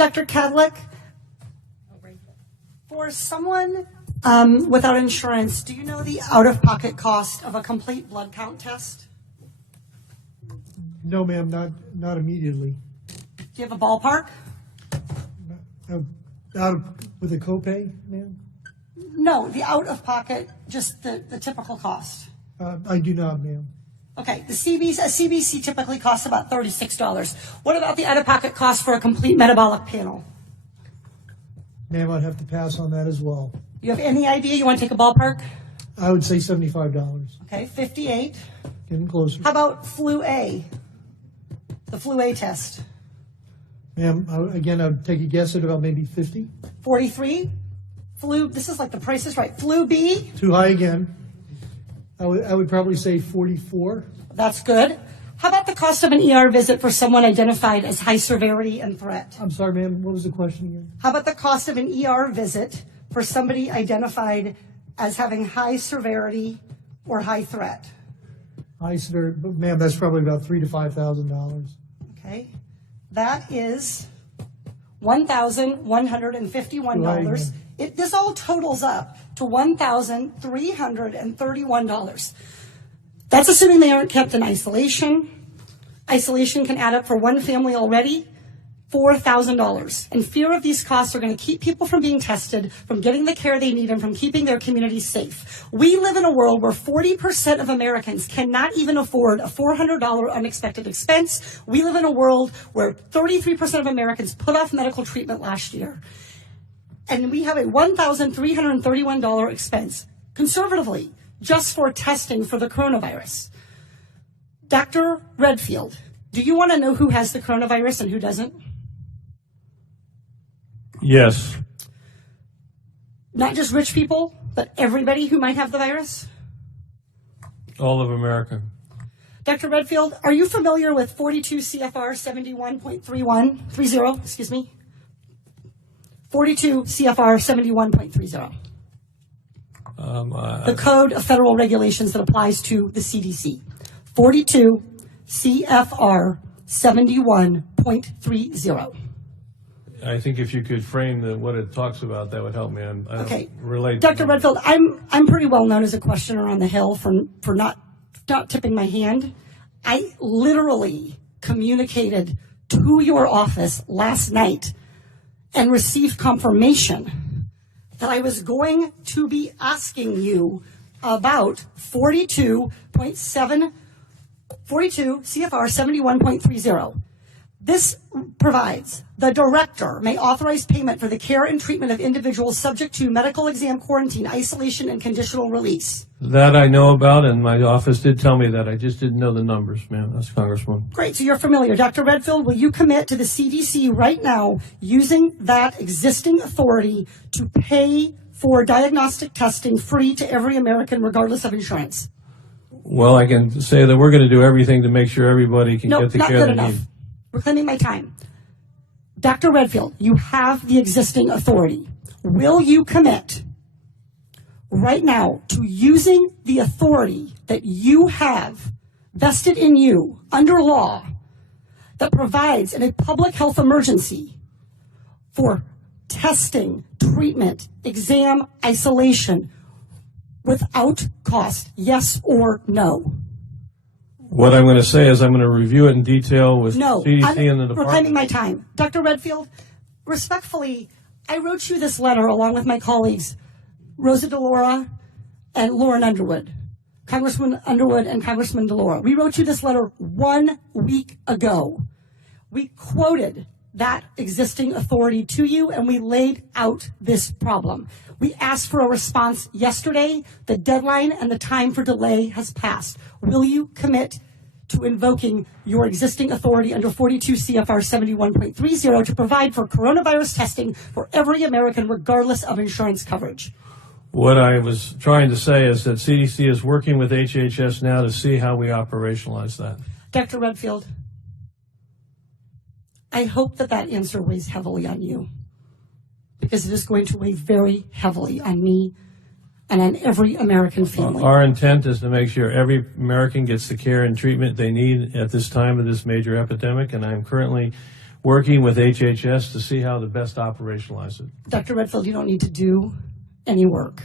Dr. Cadlick, for someone without insurance, do you know the out-of-pocket cost of a complete blood count test? No, ma'am, not immediately. Do you have a ballpark? With a copay, ma'am? No, the out-of-pocket, just the typical cost. I do not, ma'am. Okay, a CBC typically costs about $36. What about the out-of-pocket cost for a complete metabolic panel? Ma'am, I'd have to pass on that as well. You have any idea? You want to take a ballpark? I would say $75. Okay, 58. Getting closer. How about flu A? The flu A test. Ma'am, again, I would take a guess at about maybe 50. 43. Flu, this is like the Price is Right. Flu B. Too high again. I would probably say 44. That's good. How about the cost of an ER visit for someone identified as high severity and threat? I'm sorry, ma'am, what was the question again? How about the cost of an ER visit for somebody identified as having high severity or high threat? High severity, but ma'am, that's probably about $3,000 to $5,000. Okay. That is $1,151. This all totals up to $1,331. That's assuming they aren't kept in isolation. Isolation can add up for one family already, $4,000. And fear of these costs are going to keep people from being tested, from getting the care they need, and from keeping their communities safe. We live in a world where 40% of Americans cannot even afford a $400 unexpected expense. We live in a world where 33% of Americans put off medical treatment last year. And we have a $1,331 expense, conservatively, just for testing for the coronavirus. Dr. Redfield, do you want to know who has the coronavirus and who doesn't? Yes. Not just rich people, but everybody who might have the virus? All of America. Dr. Redfield, are you familiar with 42 CFR 71.30, excuse me? 42 CFR 71.30. The Code of Federal Regulations that applies to the CDC. 42 CFR 71.30. I think if you could frame what it talks about, that would help me. I don't relate. Dr. Redfield, I'm pretty well known as a questioner on the Hill for not tipping my hand. I literally communicated to your office last night and received confirmation that I was going to be asking you about 42 CFR 71.30. This provides the director may authorize payment for the care and treatment of individuals subject to medical exam, quarantine, isolation, and conditional release. That I know about, and my office did tell me that. I just didn't know the numbers, ma'am. That's Congresswoman. Great, so you're familiar. Dr. Redfield, will you commit to the CDC right now using that existing authority to pay for diagnostic testing free to every American regardless of insurance? Well, I can say that we're going to do everything to make sure everybody can get the care they need. Reclaiming my time. Dr. Redfield, you have the existing authority. Will you commit right now to using the authority that you have vested in you under law that provides in a public health emergency for testing, treatment, exam, isolation without cost? Yes or no? What I'm going to say is I'm going to review it in detail with CDC and the department. Reclaiming my time. Dr. Redfield, respectfully, I wrote you this letter along with my colleagues, Rosa DeLaura and Lauren Underwood, Congressman Underwood and Congressman DeLaura. We wrote you this letter 1 week ago. We quoted that existing authority to you, and we laid out this problem. We asked for a response yesterday. The deadline and the time for delay has passed. Will you commit to invoking your existing authority under 42 CFR 71.30 to provide for coronavirus testing for every American regardless of insurance coverage? What I was trying to say is that CDC is working with HHS now to see how we operationalize that. Dr. Redfield, I hope that answer weighs heavily on you, because it is going to weigh very heavily on me and on every American family. Our intent is to make sure every American gets the care and treatment they need at this time of this major epidemic, and I'm currently working with HHS to see how to best operationalize it. Dr. Redfield, you don't need to do any work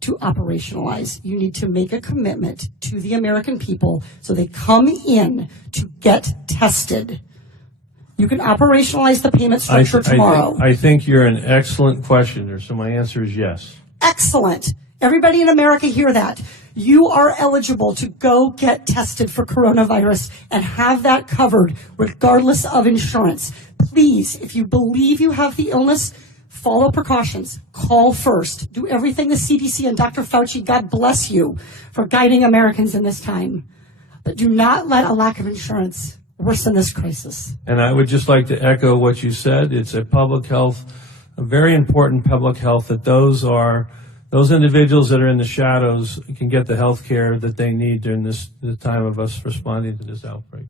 to operationalize. You need to make a commitment to the American people so they come in to get tested. You can operationalize the payment structure tomorrow. I think you're an excellent questioner, so my answer is yes. Excellent. Everybody in America hear that. You are eligible to go get tested for coronavirus and have that covered regardless of insurance. Please, if you believe you have the illness, follow precautions. Call first. Do everything the CDC and Dr. Fauci, God bless you, for guiding Americans in this time. But do not let a lack of insurance worsen this crisis. And I would just like to echo what you said. It's a public health, a very important public health, that those individuals that are in the shadows can get the health care that they need during the time of us responding to this outbreak.